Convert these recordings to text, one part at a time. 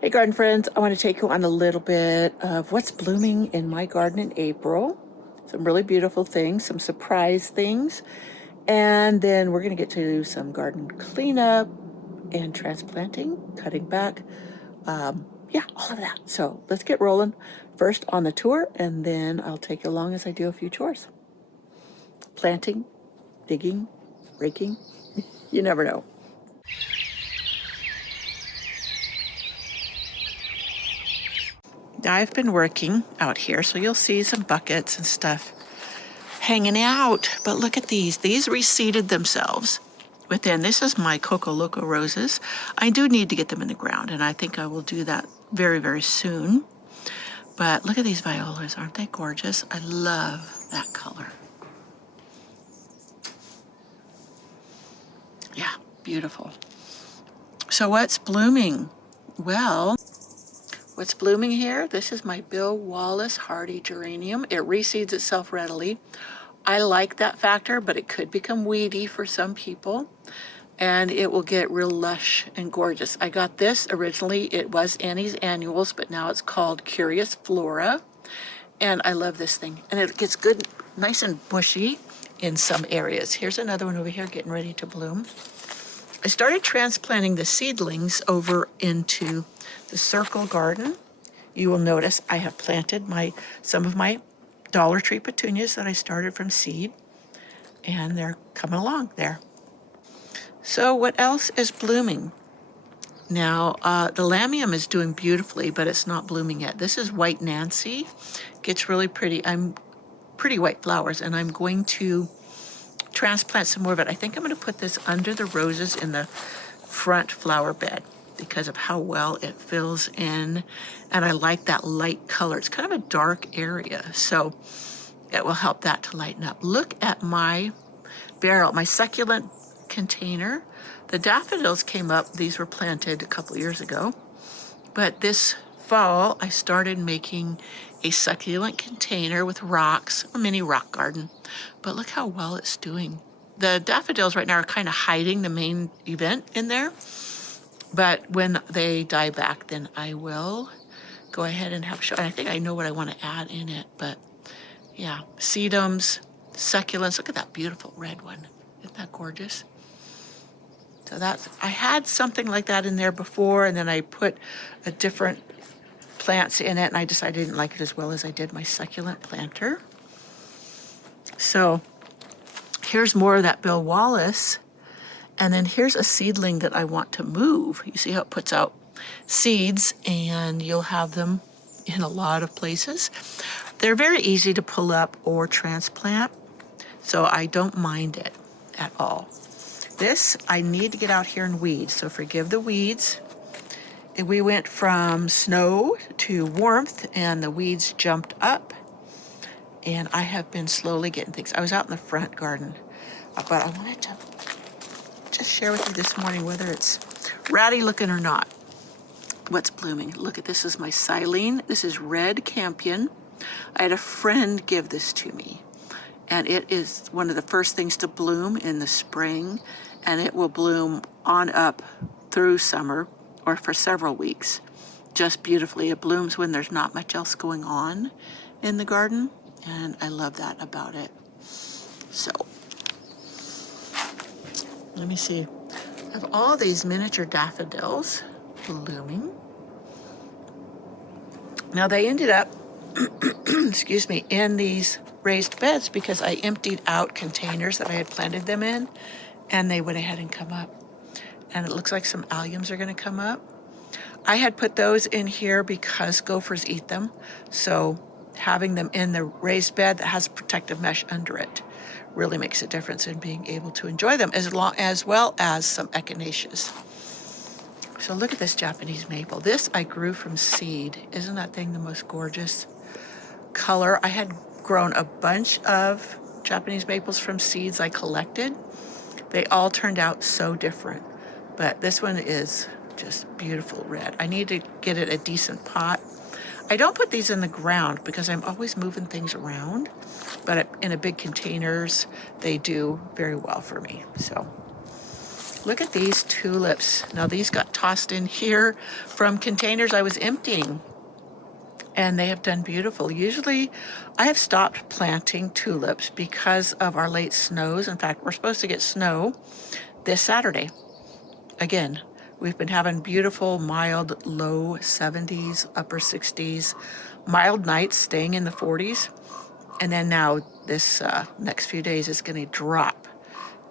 Hey garden friends, I want to take you on a little bit of what's blooming in my garden in April. Some really beautiful things, some surprise things, and then we're going to get to some garden cleanup and transplanting, cutting back, yeah, all of that. So let's get rolling first on the tour, and then I'll take you along as I do a few chores. Planting, digging, raking, you never know. Now I've been working out here, so you'll see some buckets and stuff hanging out. But look at these. These reseeded themselves within. This is my Coco Loco roses. I do need to get them in the ground, and I think I will do that very, very soon. But look at these violas. Aren't they gorgeous? I love that color. Yeah, beautiful. So what's blooming? Well, what's blooming here? This is my Bill Wallace hardy geranium. It reseeds itself readily. I like that factor, but it could become weedy for some people, and it will get real lush and gorgeous. I got this originally, it was Annie's Annuals, but now it's called Curious Flora, and I love this thing. And it gets good, nice and bushy in some areas. Here's another one over here getting ready to bloom. I started transplanting the seedlings over into the circle garden. You will notice I have planted some of my Dollar Tree petunias that I started from seed, and they're coming along there. So what else is blooming? Now, the lamium is doing beautifully, but it's not blooming yet. This is White Nancy. Gets really pretty. Pretty white flowers, and I'm going to transplant some more of it. I think I'm going to put this under the roses in the front flower bed because of how well it fills in, and I like that light color. It's kind of a dark area, so it will help that to lighten up. Look at my barrel, my succulent container. The daffodils came up. These were planted a couple years ago, but this fall I started making a succulent container with rocks, a mini rock garden. But look how well it's doing. The daffodils right now are kind of hiding the main event in there, but when they die back, then I will go ahead and have show. And I think I know what I want to add in it, but yeah, sedums, succulents. Look at that beautiful red one. Isn't that gorgeous? So I had something like that in there before, and then I put a different plants in it, and I decided I didn't like it as well as I did my succulent planter. So here's more of that Bill Wallace, and then here's a seedling that I want to move. You see how it puts out seeds, and you'll have them in a lot of places. They're very easy to pull up or transplant, so I don't mind it at all. This, I need to get out here and weed, so forgive the weeds. We went from snow to warmth, and the weeds jumped up, and I have been slowly getting things. I was out in the front garden, but I wanted to just share with you this morning whether it's ratty looking or not. What's blooming? Look at this. Is my silene. This is red campion. I had a friend give this to me, and it is one of the first things to bloom in the spring, and it will bloom on up through summer or for several weeks. Just beautifully. It blooms when there's not much else going on in the garden, and I love that about it. So, let me see. I have all these miniature daffodils blooming. Now they ended up, excuse me, in these raised beds because I emptied out containers that I had planted them in, and they went ahead and come up. And it looks like some alliums are going to come up. I had put those in here because gophers eat them, so having them in the raised bed that has protective mesh under it really makes a difference in being able to enjoy them, as well as some echinaceas. So look at this Japanese maple. This I grew from seed. Isn't that thing the most gorgeous color? I had grown a bunch of Japanese maples from seeds I collected. They all turned out so different, but this one is just beautiful red. I need to get it a decent pot. I don't put these in the ground because I'm always moving things around, but in a big containers, they do very well for me. So Look at these tulips. Now these got tossed in here from containers I was emptying, and they have done beautiful. Usually I have stopped planting tulips because of our late snows. In fact, we're supposed to get snow this Saturday. Again, we've been having beautiful, mild, low 70s, upper 60s, mild nights staying in the 40s. And then now this next few days is going to drop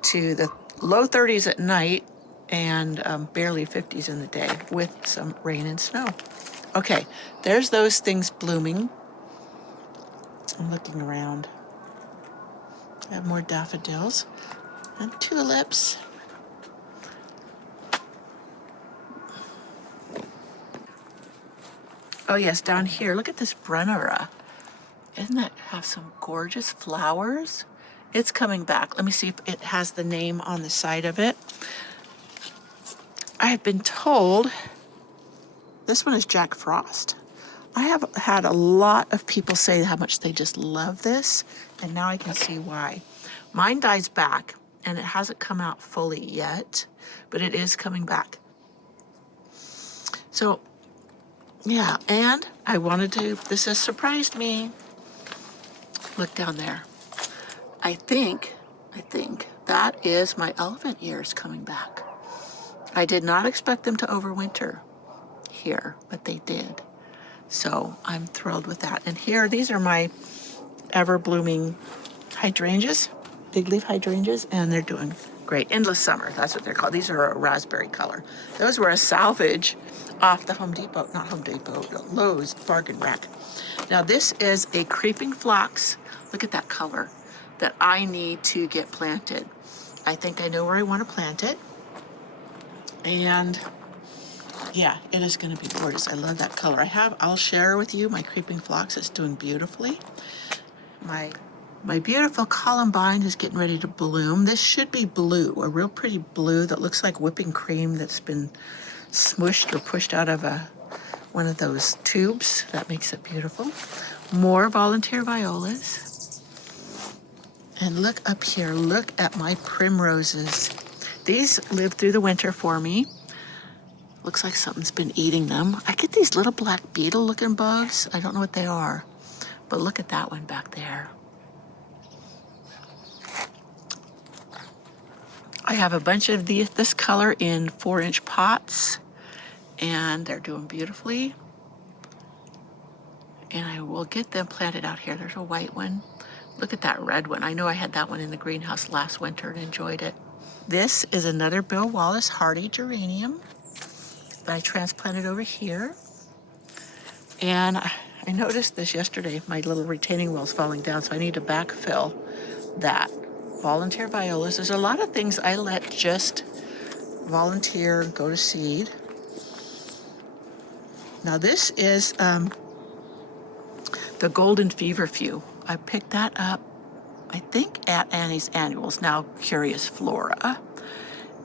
to the low 30s at night and barely 50s in the day with some rain and snow. Okay, there's those things blooming. I'm looking around. I have more daffodils and tulips. Oh yes, down here, look at this Brennera. Doesn't that have some gorgeous flowers? It's coming back. Let me see if it has the name on the side of it. I have been told this one is Jack Frost. I have had a lot of people say how much they just love this, and now I can see why. Mine dies back, and it hasn't come out fully yet, but it is coming back. So, yeah, and I wanted to, this has surprised me. Look down there. I think that is my elephant ears coming back. I did not expect them to overwinter here, but they did. So I'm thrilled with that. And here, these are my ever-blooming hydrangeas, big leaf hydrangeas, and they're doing great. Endless summer, that's what they're called. These are a raspberry color. Those were a salvage off the Lowe's bargain rack. Now this is a creeping phlox. Look at that color that I need to get planted. I think I know where I want to plant it. And yeah, it is going to be gorgeous. I love that color. I'll share with you my creeping phlox. It's doing beautifully. My beautiful columbine is getting ready to bloom. This should be blue, a real pretty blue that looks like whipping cream that's been smushed or pushed out of one of those tubes. That makes it beautiful. More volunteer violas. And look up here, look at my primroses. These live through the winter for me. Looks like something's been eating them. I get these little black beetle looking bugs. I don't know what they are, but look at that one back there. I have a bunch of this color in 4-inch pots, and they're doing beautifully. And I will get them planted out here. There's a white one. Look at that red one. I know I had that one in the greenhouse last winter and enjoyed it. This is another Bill Wallace hardy geranium that I transplanted over here. And I noticed this yesterday, my little retaining wall is falling down, so I need to backfill that. Volunteer violas. There's a lot of things I let just volunteer and go to seed. Now this is the golden feverfew. I picked that up, I think, at Annie's Annuals, now Curious Flora.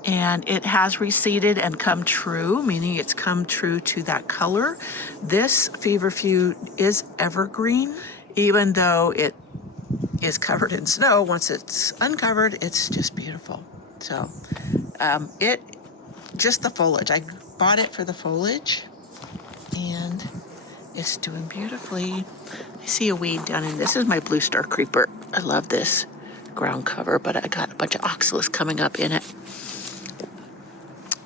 And it has reseeded and come true, meaning it's come true to that color. This feverfew is evergreen, even though it is covered in snow. Once it's uncovered, it's just beautiful. So just the foliage. I bought it for the foliage, and it's doing beautifully. I see a weed down in this. Is my blue star creeper. I love this ground cover, but I got a bunch of oxalis coming up in it.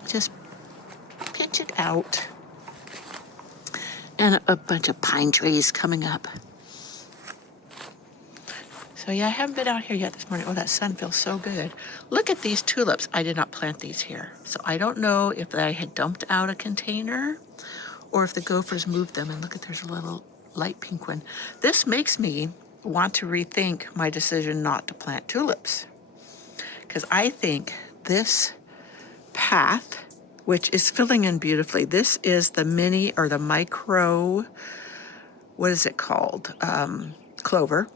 Just pitch it out. And a bunch of pine trees coming up. So yeah, I haven't been out here yet this morning. Oh, that sun feels so good. Look at these tulips. I did not plant these here. So I don't know if I had dumped out a container or if the gophers moved them. And look at, there's a little light pink one. This makes me want to rethink my decision not to plant tulips. Because I think this path, which is filling in beautifully, this is the mini or the micro, what is it called? Clover.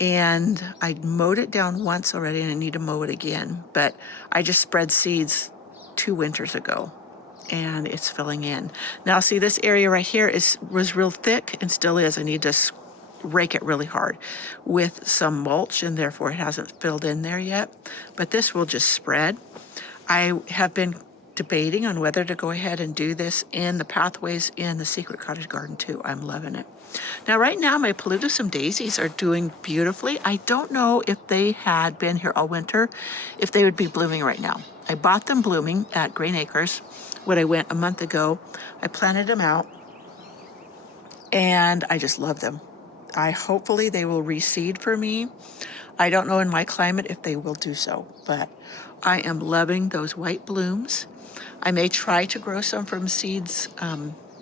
And I mowed it down once already and I need to mow it again. But I just spread seeds 2 winters ago and it's filling in. Now see, this area right here was real thick and still is. I need to rake it really hard with some mulch, and therefore it hasn't filled in there yet. But this will just spread. I have been debating on whether to go ahead and do this in the pathways in the secret cottage garden too. I'm loving it. Now, right now, my paludism daisies are doing beautifully. I don't know if they had been here all winter, if they would be blooming right now. I bought them blooming at Green Acres when I went a month ago. I planted them out, and I just love them. Hopefully they will reseed for me. I don't know in my climate if they will do so, but I am loving those white blooms. I may try to grow some from seeds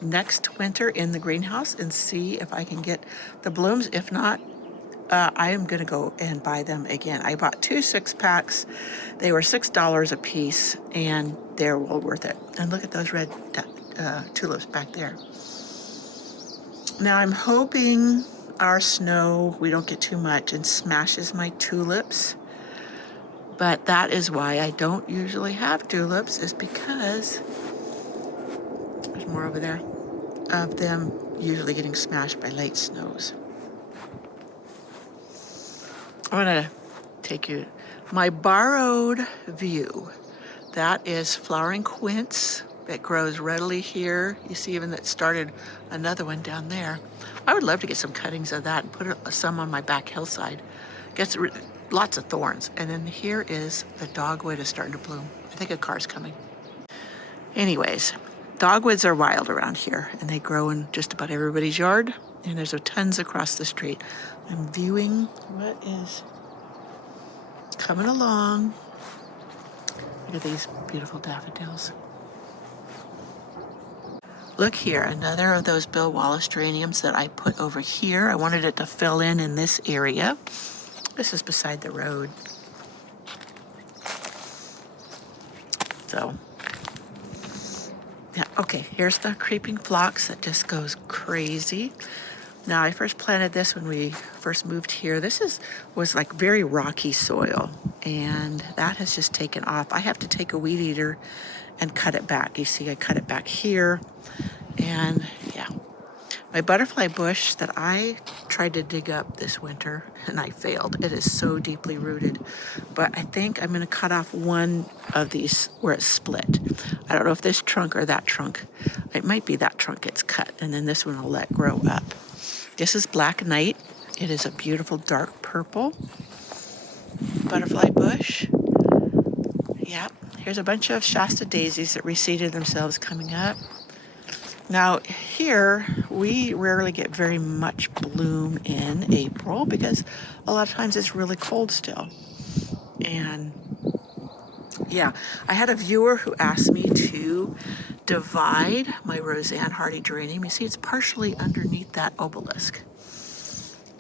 next winter in the greenhouse and see if I can get the blooms. If not, I am going to go and buy them again. I bought 2 6-packs. They were $6 a piece, and they're well worth it. And look at those red tulips back there. Now I'm hoping our snow, we don't get too much and smashes my tulips. But that is why I don't usually have tulips, is because there's more over there of them usually getting smashed by late snows. I'm going to take you my borrowed view. That is flowering quince that grows readily here. You see even that started another one down there. I would love to get some cuttings of that and put some on my back hillside. Gets lots of thorns. And then here is the dogwood is starting to bloom. I think a car's coming. Anyways, dogwoods are wild around here, and they grow in just about everybody's yard. And there's tons across the street. I'm viewing what is coming along. Look at these beautiful daffodils. Look here, another of those Bill Wallace geraniums that I put over here. I wanted it to fill in this area. This is beside the road. So, yeah, okay, here's the creeping phlox that just goes crazy. Now, I first planted this when we first moved here. This was like very rocky soil, and that has just taken off. I have to take a weed eater and cut it back. You see, I cut it back here, and yeah. My butterfly bush that I tried to dig up this winter, and I failed. It is so deeply rooted. But I think I'm going to cut off one of these where it's split. I don't know if this trunk or that trunk. It might be that trunk gets cut, and then this one I'll let grow up. This is Black Knight. It is a beautiful dark purple butterfly bush. Yep. Here's a bunch of Shasta daisies that reseeded themselves coming up. Now here, we rarely get very much bloom in April because a lot of times it's really cold still. And yeah, I had a viewer who asked me to divide my Roseanne Hardy geranium. You see, it's partially underneath that obelisk.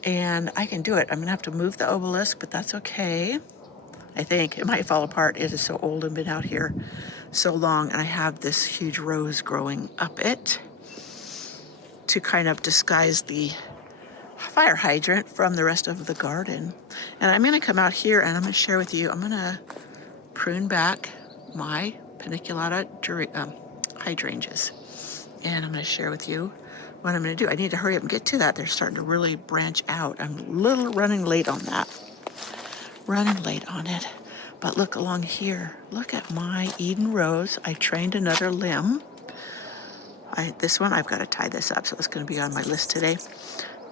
And I can do it. I'm gonna have to move the obelisk, but that's okay. I think it might fall apart. It is so old and been out here so long, and I have this huge rose growing up it to kind of disguise the fire hydrant from the rest of the garden. And I'm going to come out here and I'm going to share with you, I'm going to prune back my paniculata hydrangeas. And I'm going to share with you what I'm going to do. I need to hurry up and get to that. They're starting to really branch out. I'm a little running late on that. Running late on it. But look along here. Look at my Eden rose. I trained another limb. This one, I've got to tie this up, so it's going to be on my list today.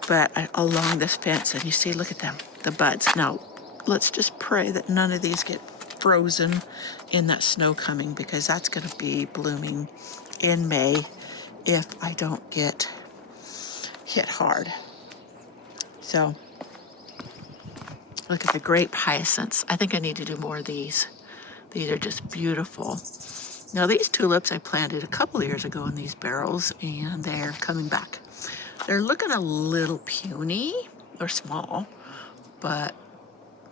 But along this fence, and you see, look at them, the buds. Now, let's just pray that none of these get frozen in that snow coming, because that's going to be blooming in May if I don't get hit hard. So, look at the grape hyacinths. I think I need to do more of these. These are just beautiful. Now these tulips I planted a couple of years ago in these barrels, and they're coming back. They're looking a little puny or small, but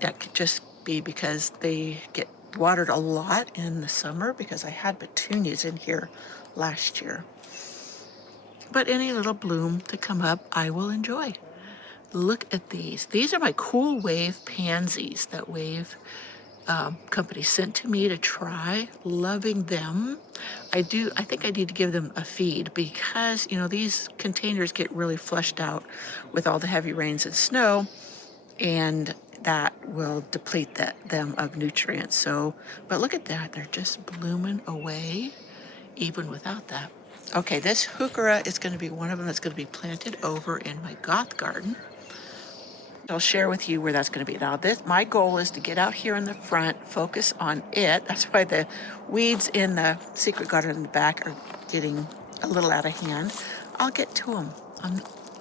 that could just be because they get watered a lot in the summer, because I had petunias in here last year. But any little bloom to come up, I will enjoy. Look at these. These are my Cool Wave pansies that Wave company sent to me to try. Loving them. I think I need to give them a feed, because you know these containers get really flushed out with all the heavy rains and snow, and that will deplete them of nutrients. So, but look at that, they're just blooming away even without that. Okay, this heuchera is going to be one of them that's going to be planted over in my goth garden. I'll share with you where that's going to be. Now, my goal is to get out here in the front, focus on it. That's why the weeds in the secret garden in the back are getting a little out of hand. I'll get to them.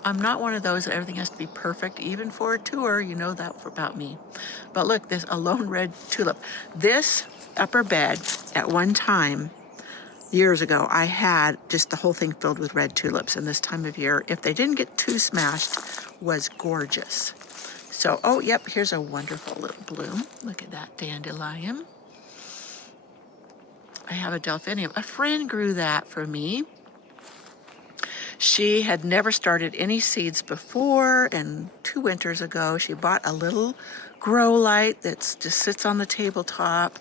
I'm not one of those that everything has to be perfect, even for a tour. You know that about me. But look, there's a lone red tulip. This upper bed, at one time, years ago, I had just the whole thing filled with red tulips. And this time of year, if they didn't get too smashed, was gorgeous. So, oh, yep, here's a wonderful little bloom. Look at that dandelion. I have a delphinium. A friend grew that for me. She had never started any seeds before, and 2 winters ago, she bought a little grow light that just sits on the tabletop,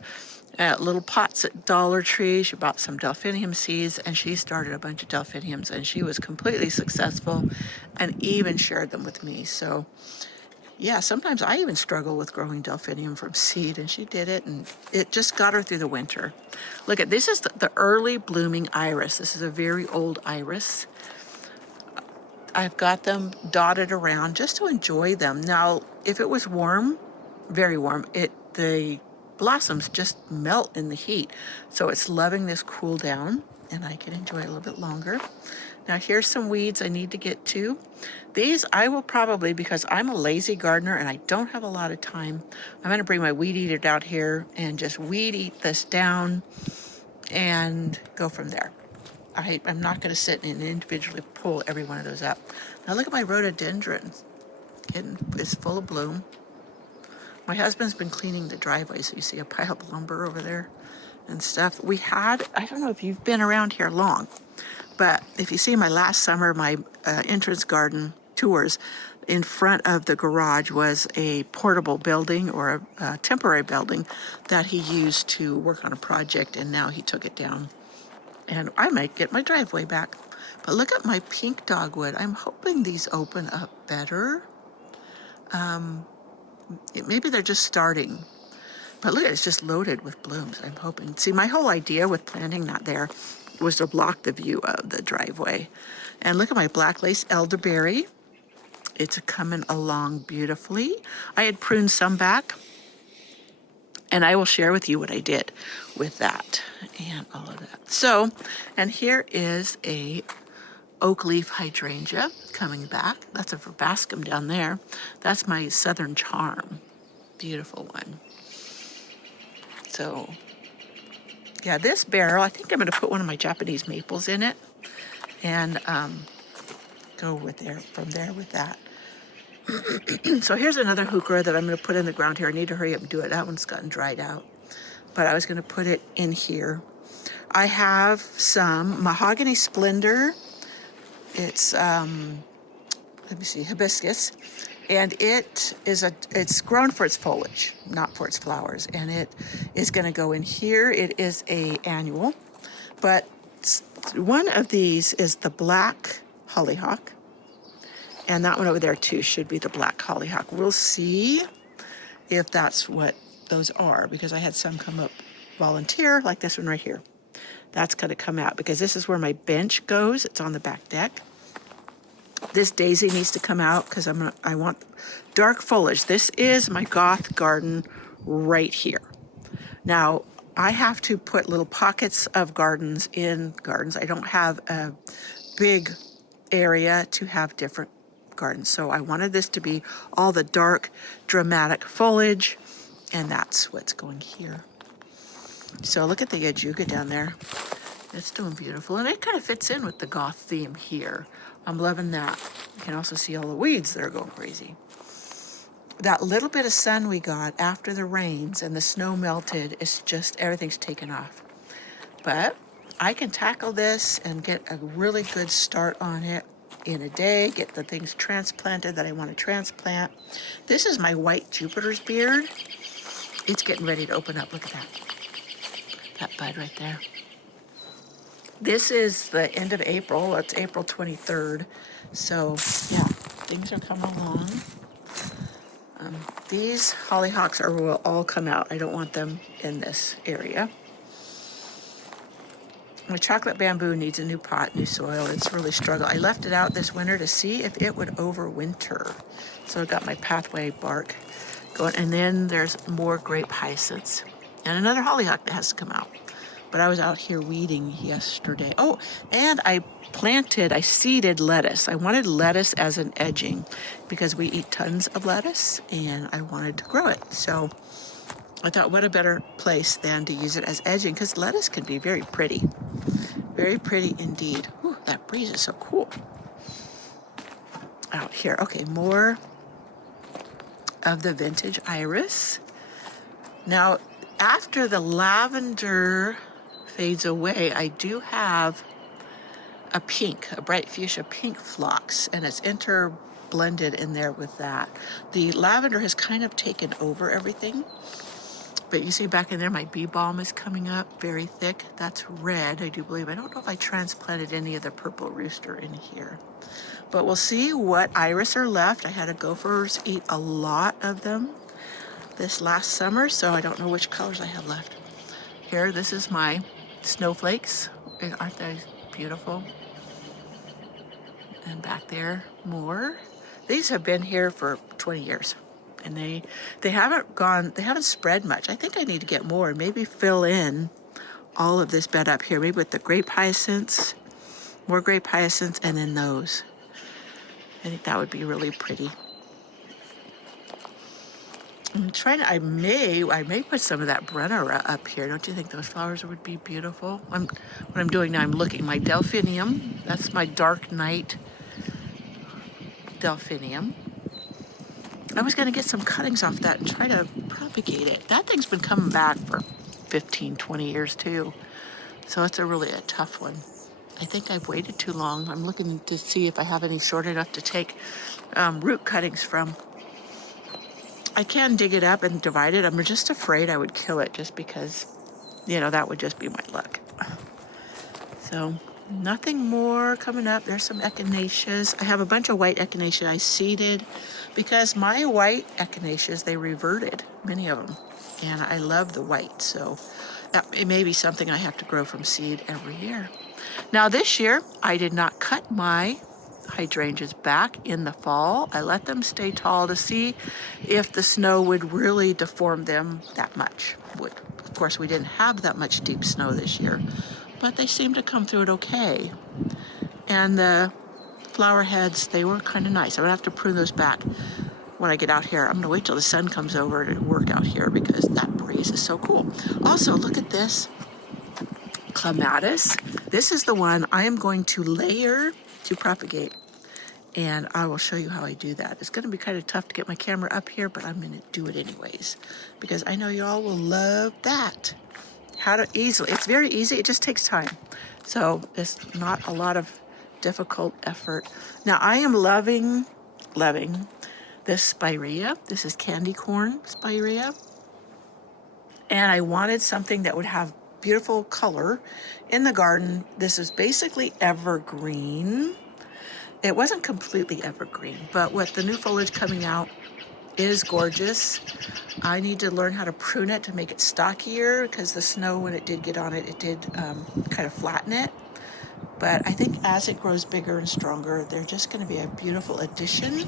little pots at Dollar Tree. She bought some delphinium seeds, and she started a bunch of delphiniums, and she was completely successful and even shared them with me. So, yeah, sometimes I even struggle with growing delphinium from seed, and she did it, and it just got her through the winter. Look at this is the early blooming iris. This is a very old iris. I've got them dotted around just to enjoy them. Now, if it was warm, very warm, the blossoms just melt in the heat. So it's loving this cool down, and I can enjoy it a little bit longer. Now here's some weeds I need to get to. These I will probably, because I'm a lazy gardener and I don't have a lot of time, I'm going to bring my weed eater down here and just weed eat this down and go from there. I'm not going to sit and individually pull every one of those up. Now look at my rhododendron. It's full of bloom. My husband's been cleaning the driveway, so you see a pile of lumber over there and stuff. I don't know if you've been around here long, but if you see my last summer, my entrance garden tours, in front of the garage was a portable building or a temporary building that he used to work on a project, and now he took it down. And I might get my driveway back. But look at my pink dogwood. I'm hoping these open up better. Maybe they're just starting. But look, it's just loaded with blooms, I'm hoping. See, my whole idea with planting that there was to block the view of the driveway. And look at my black lace elderberry. It's coming along beautifully. I had pruned some back, and I will share with you what I did with that and all of that. So, and here is a oak leaf hydrangea coming back. That's a verbascum down there. That's my Southern Charm. Beautiful one. So, yeah, this barrel, I think I'm going to put one of my Japanese maples in it and go from there with that. So here's another heuchera that I'm going to put in the ground here. I need to hurry up and do it. That one's gotten dried out. But I was going to put it in here. I have some mahogany splendor. It's, let me see, hibiscus. And it's grown for its foliage, not for its flowers. And it is going to go in here. It is a annual. But one of these is the black hollyhock. And that one over there too should be the black hollyhock. We'll see if that's what those are, because I had some come up volunteer, like this one right here. That's going to come out because this is where my bench goes. It's on the back deck. This daisy needs to come out because I want dark foliage. This is my goth garden right here. Now, I have to put little pockets of gardens in gardens. I don't have a big area to have different gardens. So I wanted this to be all the dark, dramatic foliage, and that's what's going here. So look at the ajuga down there. It's doing beautiful, and it kind of fits in with the goth theme here. I'm loving that. You can also see all the weeds that are going crazy. That little bit of sun we got after the rains and the snow melted, it's just everything's taken off. But I can tackle this and get a really good start on it in a day, get the things transplanted that I want to transplant. This is my white Jupiter's beard. It's getting ready to open up. Look at that bud right there. This is the end of April. It's April 23rd. So, yeah, things are coming along. These hollyhocks will all come out. I don't want them in this area. My chocolate bamboo needs a new pot, new soil. It's really struggled. I left it out this winter to see if it would overwinter. So I got my pathway bark going. And then there's more grape hyacinths and another hollyhock that has to come out. But I was out here weeding yesterday. Oh, and I seeded lettuce. I wanted lettuce as an edging because we eat tons of lettuce and I wanted to grow it. So I thought, what a better place than to use it as edging, because lettuce can be very pretty. Very pretty indeed. Ooh, that breeze is so cool. Out here. Okay, more of the vintage iris. Now, after the lavender fades away, I do have a pink, a bright fuchsia pink phlox, and it's interblended in there with that. The lavender has kind of taken over everything, but you see back in there, my bee balm is coming up very thick. That's red, I do believe. I don't know if I transplanted any of the purple rooster in here, but we'll see what iris are left. I had gophers eat a lot of them this last summer, so I don't know which colors I have left. Here, this is my snowflakes. Aren't they beautiful? And back there, more. These have been here for 20 years. And they haven't spread much. I think I need to get more and maybe fill in all of this bed up here, maybe with the grape hyacinths, more grape hyacinths, and then those. I think that would be really pretty. I'm trying to, I may put some of that Brenner up here. Don't you think those flowers would be beautiful? What I'm doing now, I'm looking, my delphinium, that's my dark night delphinium. I was gonna get some cuttings off that and try to propagate it. That thing's been coming back for 15, 20 years too. So it's really a tough one. I think I've waited too long. I'm looking to see if I have any short enough to take root cuttings from. I can dig it up and divide it. I'm just afraid I would kill it just because, that would just be my luck. So nothing more coming up. There's some echinacea. I have a bunch of white echinacea I seeded because my white echinacea, they reverted, many of them. And I love the white. So it may be something I have to grow from seed every year. Now this year, I did not cut my hydrangeas back in the fall. I let them stay tall to see if the snow would really deform them that much. Of course, we didn't have that much deep snow this year, but they seemed to come through it okay. And the flower heads, they were kind of nice. I'm gonna have to prune those back when I get out here. I'm gonna wait till the sun comes over to work out here because that breeze is so cool. Also, look at this clematis. This is the one I am going to layer to propagate, and I will show you how I do that. It's going to be kind of tough to get my camera up here, but I'm going to do it anyways because I know y'all will love that. It's very easy. It just takes time. So it's not a lot of difficult effort. Now I am loving this spirea. This is candy corn spirea, and I wanted something that would have beautiful color in the garden. This is basically evergreen. It wasn't completely evergreen, but with the new foliage coming out is gorgeous. I need to learn how to prune it to make it stockier because the snow, when it did get on it, it did kind of flatten it. But I think as it grows bigger and stronger, they're just going to be a beautiful addition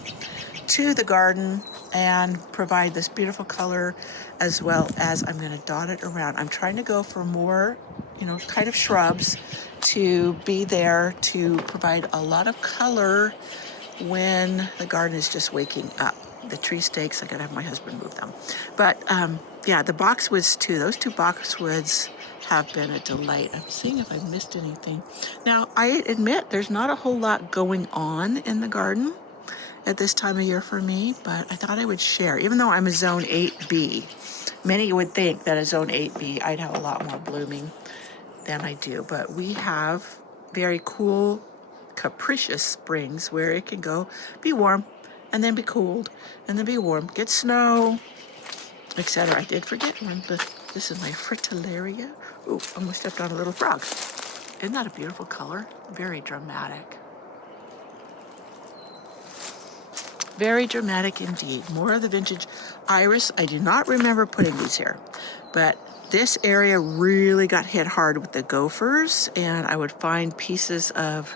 to the garden and provide this beautiful color, as well as I'm going to dot it around. I'm trying to go for more, kind of shrubs to be there to provide a lot of color when the garden is just waking up. The tree stakes, I gotta have my husband move them. But yeah, the boxwoods too. Those two boxwoods have been a delight. I'm seeing if I missed anything. Now, I admit there's not a whole lot going on in the garden at this time of year for me, but I thought I would share. Even though I'm a zone 8B, many would think that a zone 8B, I'd have a lot more blooming than I do. But we have very cool, capricious springs where it can go be warm and then be cold and then be warm, get snow, etc. I did forget one, but this is my fritillaria. Ooh, almost stepped on a little frog. Isn't that a beautiful color? Very dramatic. Very dramatic indeed. More of the vintage iris. I do not remember putting these here, but this area really got hit hard with the gophers, and I would find pieces of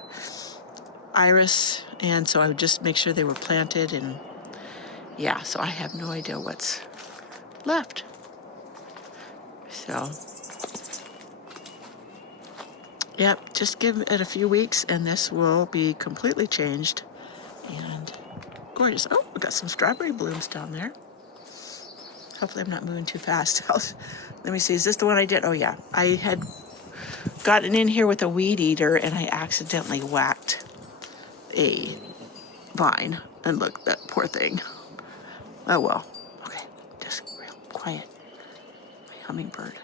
iris, and so I would just make sure they were planted, and yeah, so I have no idea what's left. So, yep, just give it a few weeks and this will be completely changed and gorgeous. Oh, we got some strawberry blooms down there. Hopefully I'm not moving too fast. Let me see, is this the one I did? Oh yeah, I had gotten in here with a weed eater and I accidentally whacked a vine. And look, that poor thing. Oh well, okay, just real quiet. My hummingbird.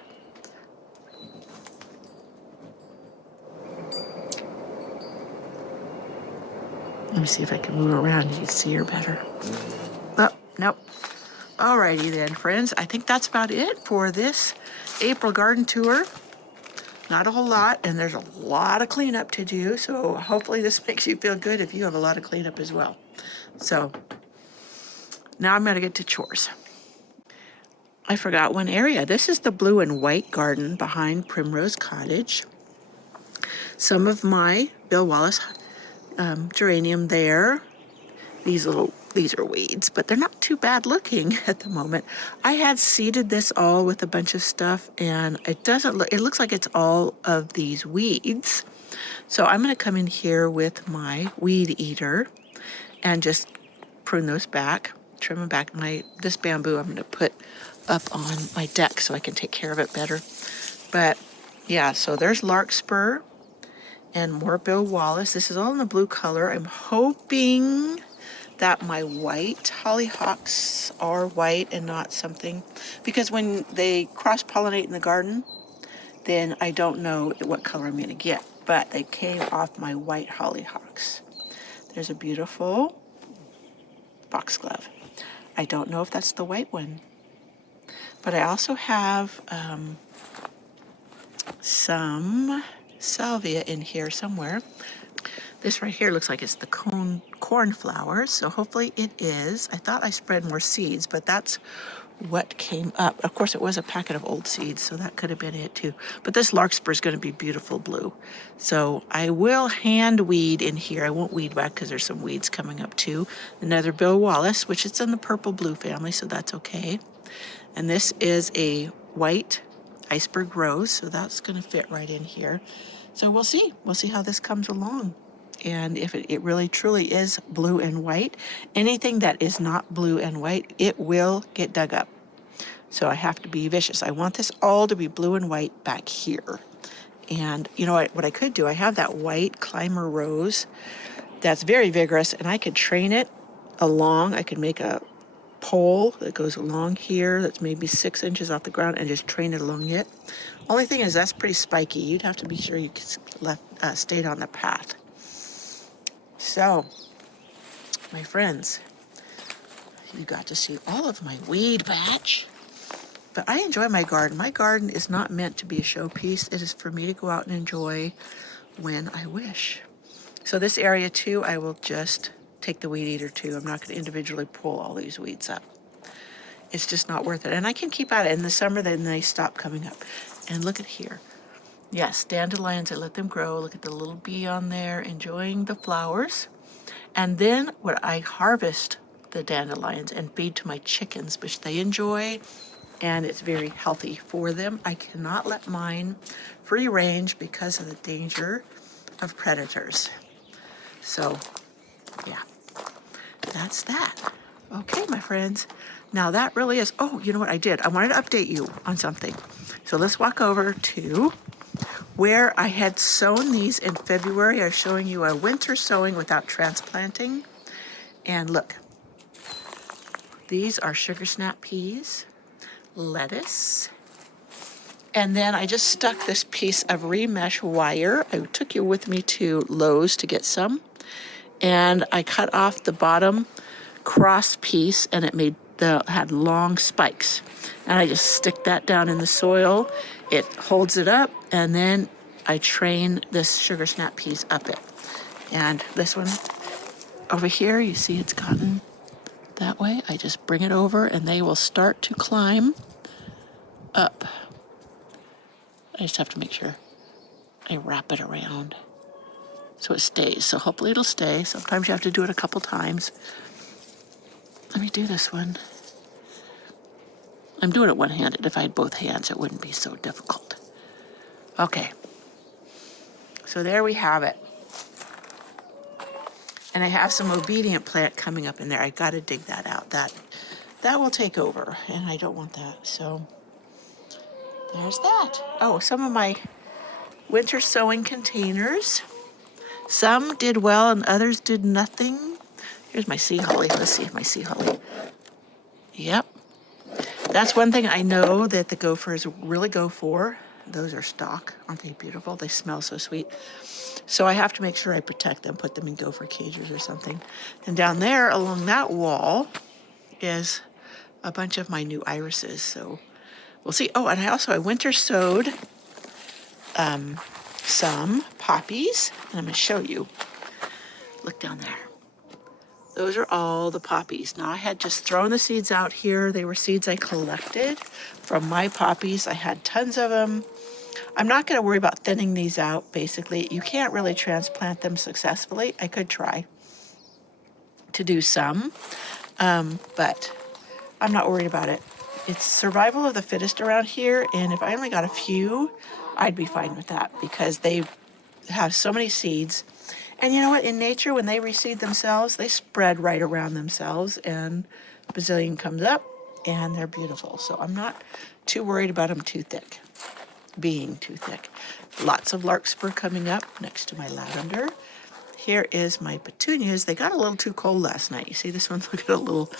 Let me see if I can move around and you can see her better. Oh, nope. Alrighty then, friends. I think that's about it for this April garden tour. Not a whole lot, and there's a lot of cleanup to do, so hopefully this makes you feel good if you have a lot of cleanup as well. So now I'm gonna get to chores. I forgot one area. This is the blue and white garden behind Primrose Cottage. Some of my Bill Wallace geranium there. These are weeds, but they're not too bad looking at the moment. I had seeded this all with a bunch of stuff, and it looks like it's all of these weeds. So I'm going to come in here with my weed eater and just prune those back, trim them back. This bamboo I'm going to put up on my deck so I can take care of it better. But yeah, so there's larkspur and more Bill Wallace. This is all in the blue color. I'm hoping that my white hollyhocks are white and not something, because when they cross-pollinate in the garden, then I don't know what color I'm gonna get, but they came off my white hollyhocks. There's a beautiful foxglove. I don't know if that's the white one, but I also have some salvia in here somewhere. This right here looks like it's the cornflowers, so hopefully it is. I thought I spread more seeds, but that's what came up. Of course, it was a packet of old seeds, so that could have been it too. But this larkspur is going to be beautiful blue. So I will hand weed in here. I won't weed whack because there's some weeds coming up too. Another Bill Wallace, which is in the purple blue family, so that's okay. And this is a white iceberg rose, so that's going to fit right in here. So we'll see. We'll see how this comes along. And if it really truly is blue and white, anything that is not blue and white, it will get dug up. So I have to be vicious. I want this all to be blue and white back here. And you know what I could do? I have that white climber rose that's very vigorous, and I could train it along. I could make a pole that goes along here that's maybe 6 inches off the ground and just train it along it. Only thing is that's pretty spiky. You'd have to be sure you stayed on the path. So, my friends, you got to see all of my weed patch. But I enjoy my garden. My garden is not meant to be a showpiece. It is for me to go out and enjoy when I wish. So this area too, I will just take the weed eater too. I'm not going to individually pull all these weeds up. It's just not worth it. And I can keep at it in the summer, then they stop coming up. And look at here. Yes, dandelions, I let them grow. Look at the little bee on there enjoying the flowers. And then what I harvest the dandelions and feed to my chickens, which they enjoy, and it's very healthy for them. I cannot let mine free range because of the danger of predators. So, yeah, that's that. Okay, my friends. Now that really is, oh, you know what I did? I wanted to update you on something. So let's walk over to where I had sown these in February. I was showing you a winter sowing without transplanting. And look, these are sugar snap peas, lettuce, and then I just stuck this piece of remesh wire. I took you with me to Lowe's to get some, and I cut off the bottom cross piece, and it had long spikes, and I just stick that down in the soil. It holds it up, and then I train this sugar snap piece up it. And this one over here, you see it's gotten That way I just bring it over and they will start to climb up. I just have to make sure I wrap it around so it stays. So hopefully it'll stay. Sometimes you have to do it a couple times. Let me do this one. I'm doing it one-handed. If I had both hands, it wouldn't be so difficult. Okay. So there we have it. And I have some obedient plant coming up in there. I got to dig that out. That will take over, and I don't want that. So there's that. Oh, some of my winter sowing containers. Some did well and others did nothing. Here's my sea holly. Let's see if my sea holly. Yep. That's one thing I know that the gophers really go for. Those are stock. Aren't they beautiful? They smell so sweet. So I have to make sure I protect them, put them in gopher cages or something. And down there along that wall is a bunch of my new irises. So we'll see. Oh, and I winter sowed some poppies. And I'm going to show you. Look down there. Those are all the poppies. Now I had just thrown the seeds out here. They were seeds I collected from my poppies. I had tons of them. I'm not going to worry about thinning these out, basically. You can't really transplant them successfully. I could try to do some, but I'm not worried about it. It's survival of the fittest around here, and if I only got a few, I'd be fine with that because they have so many seeds. And you know what? In nature, when they reseed themselves, they spread right around themselves, and bazillion comes up, and they're beautiful. So I'm not too worried about them being too thick. Lots of larkspur coming up next to my lavender. Here is my petunias. They got a little too cold last night. You see this one? Look at a little.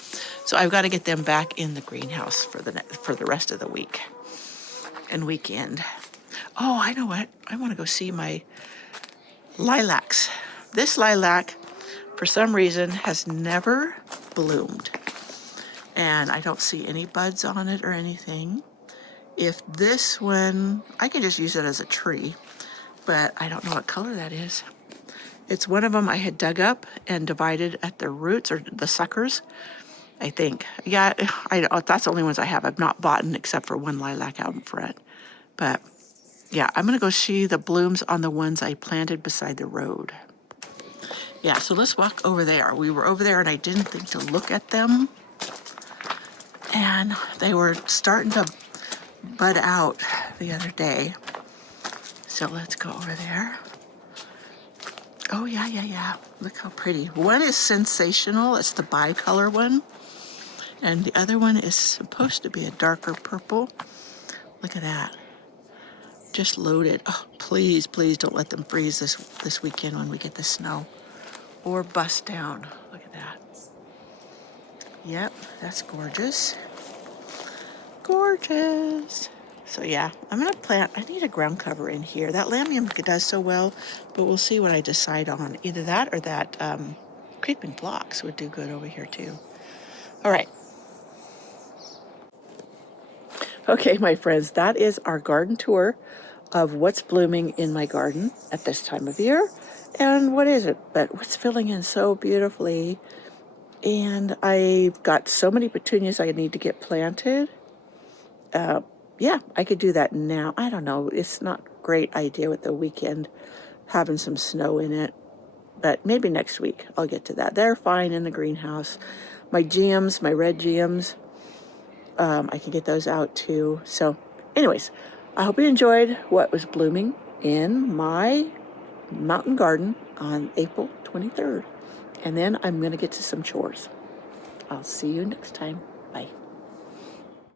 So I've got to get them back in the greenhouse for the rest of the week and weekend. Oh, I know what. I want to go see my lilacs. This lilac, for some reason, has never bloomed. And I don't see any buds on it or anything. If this one, I can just use it as a tree, but I don't know what color that is. It's one of them I had dug up and divided at the roots or the suckers, I think. Yeah, that's the only ones I have. I've not bought except for one lilac out in front. But yeah, I'm going to go see the blooms on the ones I planted beside the road. Yeah, so let's walk over there. We were over there and I didn't think to look at them. And they were starting to bud out the other day. So let's go over there. Oh, yeah. Look how pretty. One is sensational. It's the bicolor one. And the other one is supposed to be a darker purple. Look at that. Just loaded. Oh, please don't let them freeze this weekend when we get the snow. Or bust down. Look at that. Yep, that's gorgeous. Gorgeous. So yeah, I'm going to plant, I need a ground cover in here. That lamium does so well, but we'll see what I decide on. Either that or that creeping phlox would do good over here too. All right. Okay, my friends, that is our garden tour of what's blooming in my garden at this time of year. And what is it? But what's filling in so beautifully. And I've got so many petunias I need to get planted. Yeah, I could do that now. I don't know. It's not a great idea with the weekend having some snow in it. But maybe next week I'll get to that. They're fine in the greenhouse. My geums, my red geums, I can get those out too. So anyways, I hope you enjoyed what was blooming in my mountain garden on April 23rd. And then I'm going to get to some chores. I'll see you next time. Bye.